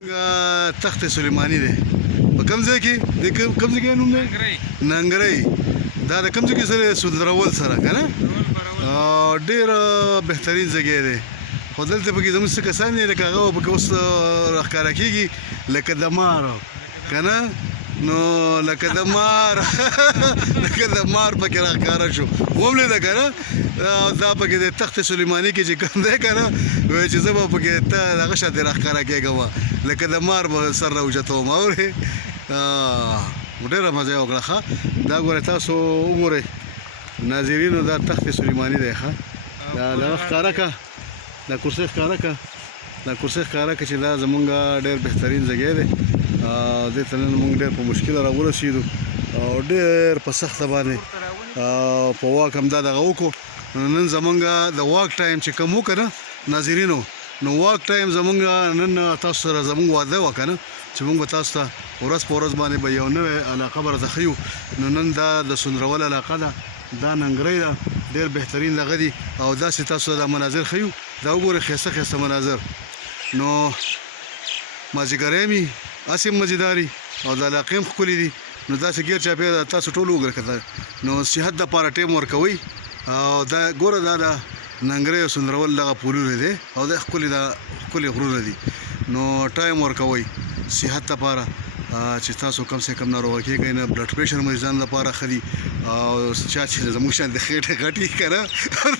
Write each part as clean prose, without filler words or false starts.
تخت سلیمانی دی په کوم ځای کې د کوم ځای نوم دی ننګرهی دا د کوم ځای کې سره سودرول سره کنه ډېر بهترین ځای دی خو دلته پکې زموږ څه کسان دي لکه هغه پکې اوس راښکاره کېږي لکه د مار کنه نو لکه د مار پکې راښکاره شو وملیده کنه دا پکې د تخت سلیمانی کې چې کوم دی کنه وایي چې زه به پکې ته دغه شاته راښکاره کېږم لکه د مار به سر راوچتوم اورې ډېره مزه یې وکړه ښه دا ګورئ تاسو وګورئ ناظرینو دا تخت سلیمانی دی ښه دا دغه ښکاره که دا کرسۍ ښکاره که چې دا زمونږ ډېر بهترین ځای دی دې ته نن موږ ډېر په مشکله راورسېدو او ډېر په سخته باندې په واک هم دا دغه وکړو نن زمونږ د واک ټایم چې کوم وکړه ناظرینو نو واک ټایم زمونږ نن تاسو سره زمونږ واده وه که نه چې موږ به تاسو ته ورځ په ورځ باندې به یو نوی علاقه به راته ښیو نو نن دا د سندرول علاقه ده دا ننګرهی ده ډېر بهترین دغه دي او داسې تاسو ته دا مناظر ښیو دا وګورئ ښایسته مناظر نو مازدیګری مې هسې هم مزیداري او د علاقې هم ښکلي دي نو داسې ګیر چاپېره تاسو ټول وګورئ که نو صحت دپاره ټیم ورکوئ او دا ګوره دا د ننګرهی او سندرول دغه پولونه دی او دا ښکلي غرونه دي نو ټایم ورکوئ صحت دپاره چې تاسو کم سے کم ناروغه کېږئ نه بلډ پریشر مریضانو لپاره ښه دي او چا چې زموږ شان د خېټې غټي که نه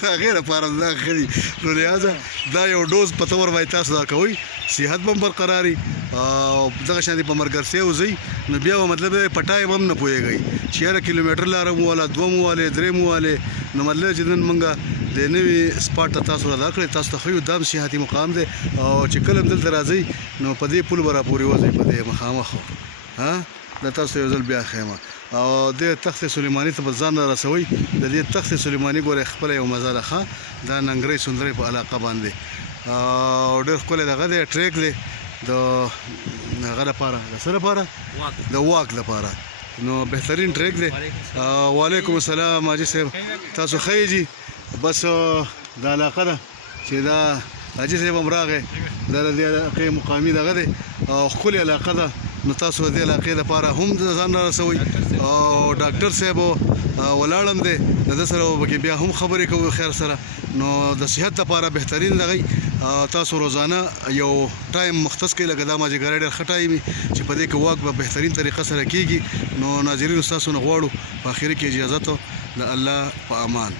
د هغې لپاره دا ښه دي نو لهذا دا یو ډوز په طور باندې تاسو دا کوئ صحت به هم برقراري او دغه شان په مرګرسۍ وځئ نو بیا به مطلب په ټایم هم نه پوهېږئ چې یاره کیلومیټر لاره مو واله 2 مو والې 3 مو والې نو مطلب چې نن موږ د نوي سپاټ ته تاسو رادا کړئ تاسو ته ښیو دا هم صحتي مقام دی او چې کله هم دلته راځئ نو په دې پل به راپورې وځئ په دې مخامخ دا تاسو ته یو ځل بیا ښیم او دې تخت سلیماني ته به ځان را رسوئ د دې تخت سلیماني ګورئ خپله یو مزه ده ښه دا ننګرهی سندرهی په علاقه باندې او ډېر ښکلی دغه دی ټریک دی د هغه لپاره د څه لپاره د واک لپاره نو بهترین ټریک دی وعلیکم السلام حاجي صاحب تاسو ښه یې جي بس دا علاقه ده چې دا حاجي صاحب هم راغی دا د دې علاقې مقامي دغه دی او ښکلې علاقه ده نو تاسو د دې علاقې لپاره هم ځان را رسوئ او ډاکټر صاحب ولاړم دی د ده سره به بیا هم خبرې کوو خیر سره نو د صحت لپاره بهترین دغی تاسو روزانه یو ټایم مختص کړئ لکه دا مازدیګری ډېر ښه ټایم وي چې په دې کې واک به بهترین طریقه سره کېږي نو ناظرینو ستاسو نه غواړو په اخري کې اجازت د الله په امان